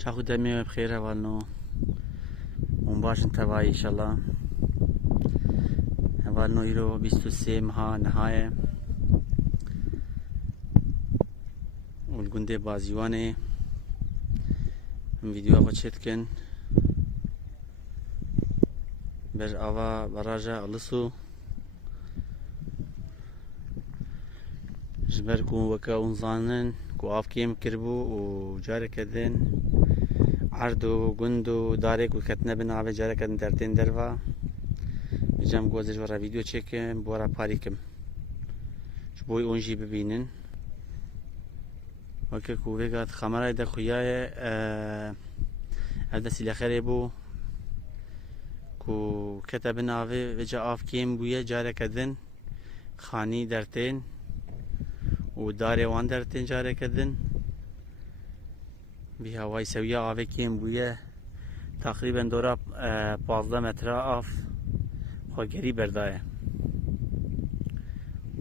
Чаху дамы бхэра вану. Умбашин тава, иншалла. Вану иро бисту се мха нахае. Улгунде базиване. Видео ава четкен. Бер ава баража алысу. Жбер ку вака унзанен. Ку авкем кирбу у джаре кэдэн. Жбер ку вака унзанен. عرض و گند و داره که کت نبین آوه جاره کدن در دین در و بجم گوزش ورا ویدیو چکم بورا پاری کم شو بوی اونجی ببینن وکه کووی گاد خمره ده خویای از دستی لخره بو کو کت بین آوه و جا آف کیم بویا جاره کدن خانی در دین و داره وان در دین جاره کدن بی هوای سویا آوه کیم بویه تقریبا دورا پازده متر آف خوگری برده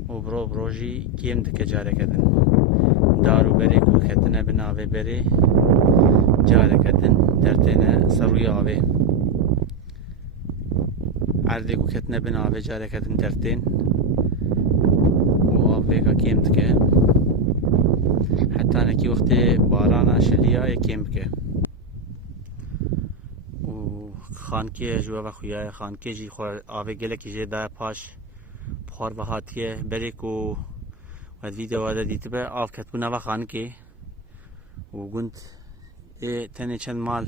و برو برو جی کیم دکه جاره کدن دارو بری کوکتنه بنا آوه بری جاره کدن درتنه سروی آوه عرده کوکتنه بنا آوه جاره کدن درتن و آوه که کیم دکه حتی نکی وقتی باران شلیا یکیم بکه و خانکی جو و خویای خانکی جی خور آوه گله که جی ده پاش پار و حاتیه بری و و دیده و دیده به آف کتبو نو خانکی و گند ای تنی چند مال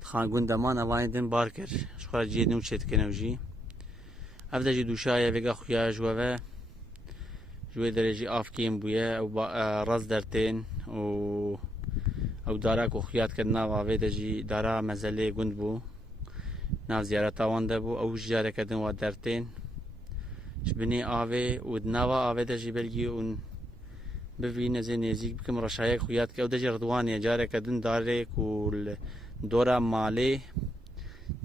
خان گند ما نوانی دن بار کر شخور جی نوچه تکنو جی افده جی دوشای ویگا خویای جو و خویای جوێ درێژی ئافکیم بووە ئەو ڕاست دەرتێن و ئەو داراک و, و خیاتکرد ناواوێ دەژی دارا مەزەلێ گوند بوو نازیارە تاوان دەبوو ئەو ژارەکەدن وا دەرتێن بنی ئاێ و ناوە ئاێ دەژی بەلگی اون ببی نەزێ نێزیک بکەم ڕشایە خویات کە ئەو دەژی ڕدووانی جارەکەدن دارێک و دۆرا ماڵێ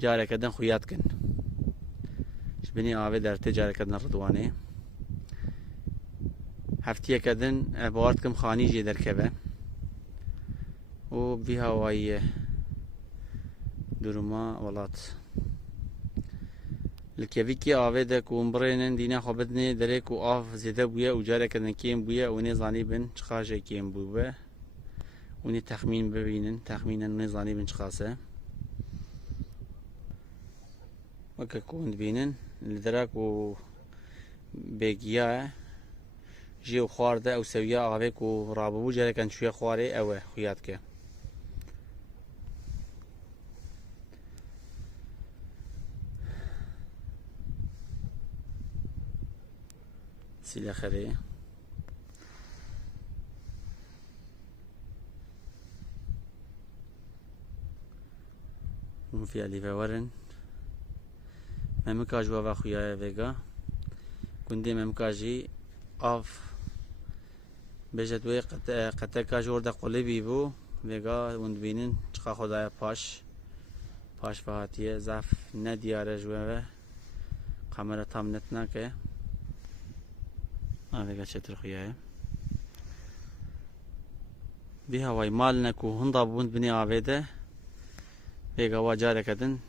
جارەکەدن خویاتکن بنی ئاێ دەرتێ جارەکەدن ڕدووانێ هفتیه کدن بارد کم خانی جی در کبه و بی هوایی دروما ولات لکیوی که آوه ده که امبرینن دینه خواب بدنه دره که آف زیده بویا و کدن کیم بویا اونی زانی بین چخاشه کیم بویا اونی تخمین ببینن تخمینن اونی زانی بین چخاشه وکه کوند بینن لدرک و بگیاه جيو خوار او سويا اغاويك و رابو جهده كان شوية خواري اوه خياتك سيلة خري فيها ليفا ورن ممكاج وافا خوياي فيغا كندي ممكاجي اوف بجد وی قطع قت... کاش ورده قلی بی بو ویگا وند بینین چقا خدای پاش پاش و حاتیه زف نه دیاره جوه و قمر تام نت نکه ك... آن ویگا چطر خویه بی هوای مال نکو هنده بوند بینی آویده ویگا وجاره کدن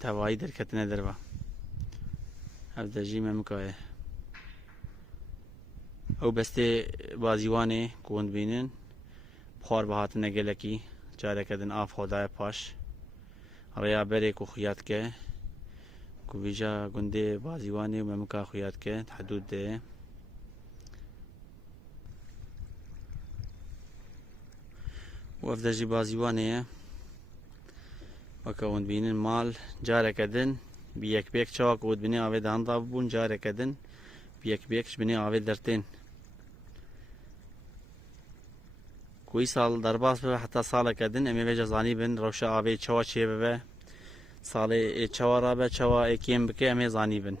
توایی درکت ندر با هفته جیمه مکایه او بسته بازیوانه گوند بینن پار بهات نگله کی چاره کدن آف خدای پاش ریا بره کو خیات که کو ویجا گنده بازیوانه ممکا خیات که حدود ده و افده جی بازیوانه وکا گوند بینن مال جاره کدن بی یک بیک چاک گوند بینن آوه دانده بون جاره کدن بی یک بیکش بینن آوه درتین کوی سال درباس به حتی سال کدین امی به جزانی بن روش آبی چوا چیه به سال چوا را به چوا اکیم بکه امی زانی بن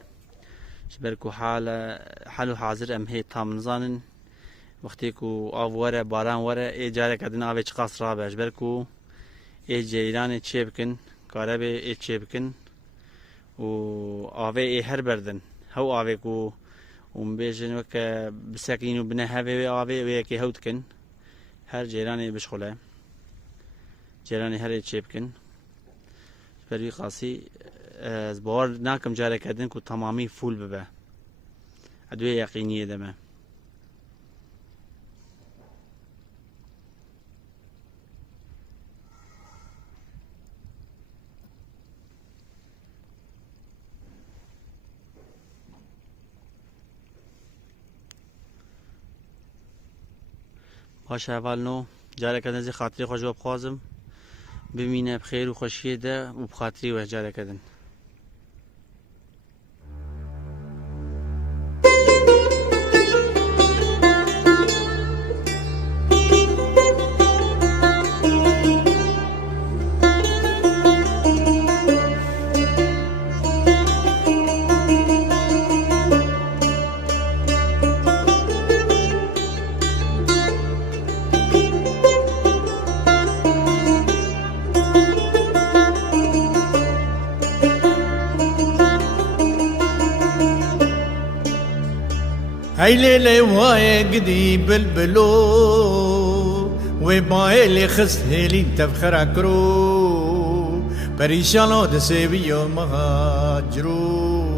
شبر کو حال حال حاضر ام هی تام نزانن وقتی کو آب وره باران وره ای جار کدین آبی چقاس را به شبر کو ای جیران چیه بکن کار به ای چیه بکن و آبی ای هر بردن هو آبی کو اون بیشتر وقت بسکینو بنه هوا آبی و یکی هود کن هر جیرانی بشخوله جیرانی هر چیپ کن خاصی از بار ناکم جاره کردن که تمامی فول ببه ادوی یقینی دمه باش اول نو جاره کدن زی خاطری خوش و بخوازم بمینه بخیر و خوشیه ده و بخاطری و جاره کدن اي ليلي وهاي قدي بلبلو وباي اللي خس هيلي تفخر اكرو بريشانو دسيبي يوم هاجرو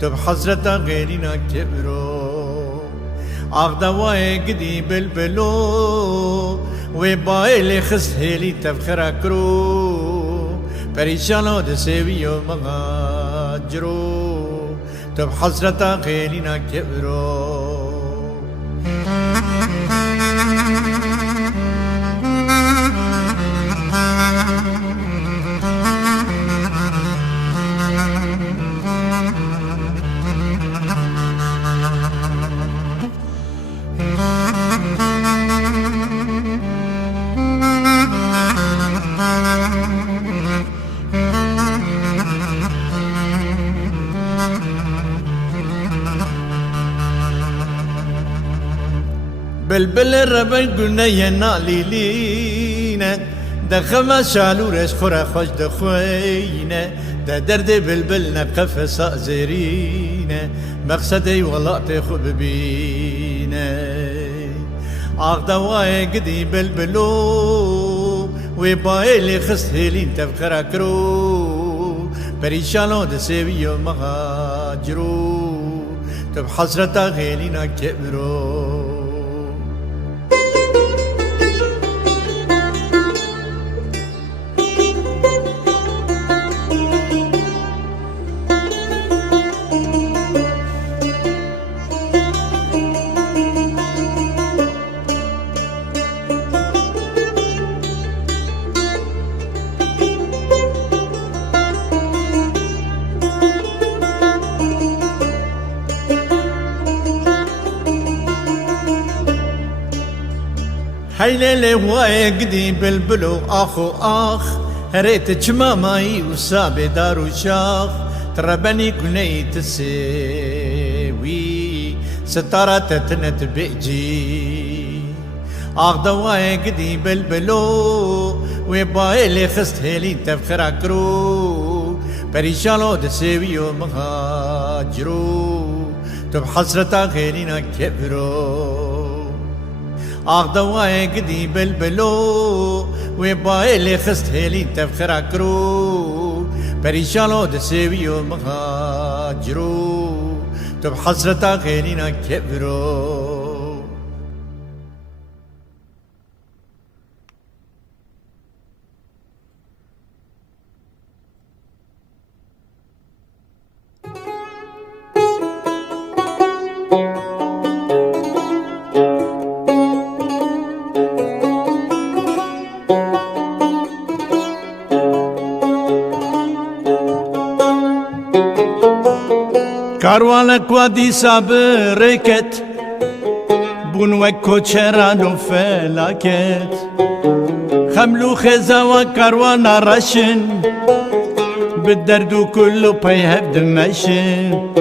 تب حزرتا غيرينا كبرو اغدا وهاي قدي بلبلو وباي اللي خس هيلي تفخر اكرو بريشانو دسيبي يوم هاجرو تب حضرت غیرینا کبرو دل ربع گل نه نالی لینه دخما شالو رس خورا خوش دخوینه د درد بل بل نه قفه سازرینه مقصد ای ولات خوب بینه آغدا وای گدی بل بلو و بایل خس هلین تفخرا کرو پریشانو د سویو مهاجرو تب حسرتا غیلینا کبرو هی وای گدی بل بلو آخو آخ و هر آخ هریت چمامایی و ساب دارو شاخ ترابنی کنی تسی وی ستارا تتنت بیجی آخ دا وای گدی بل بلو وی بای لی خست هیلی تفخرا کرو پریشالو دسی ویو مخاجرو تو بحسرتا خیلی نکبرو آخ وای گدی بل بلو وی بای تفخرا خست حیلی تف کرو پریشانو دسیویو مخاجرو تو بحسرتا خیلی نا کبرو Karwala kwadi sabe reket Bunwek kochera no felaket Khamlu khaza wa karwana rashin Biddardu kullu pay hab de mashin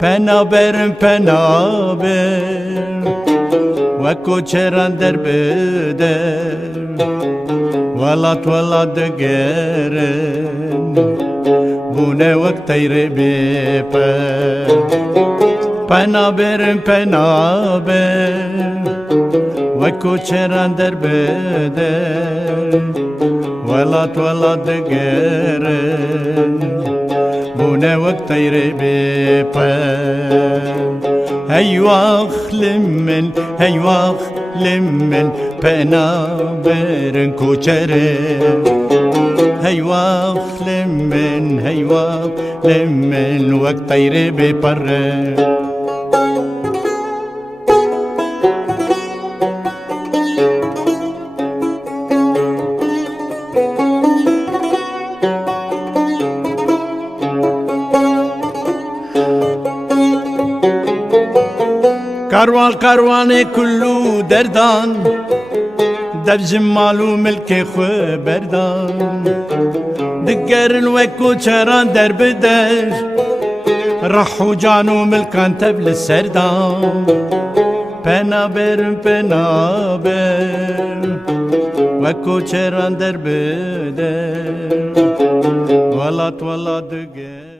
Pena berin pena ber Wek kochera der beder Walat walat de gerin Walat walat de gerin bune vaktay rebe pe pana ber pana be vako cherander be de vala tola de gere bune vaktay rebe pe hey vah limen hey vah limen pana ber kucherer هیوا لمن هیوا لمن وقت تیره بپره کاروان کاروانه کلو دردان دب جمالو ملک خو بردان دگرن و کوچران در بدر رحو جانو ملکان تبل سردان پنا برم پنا بر و کوچران در بدر ولات ولات دگر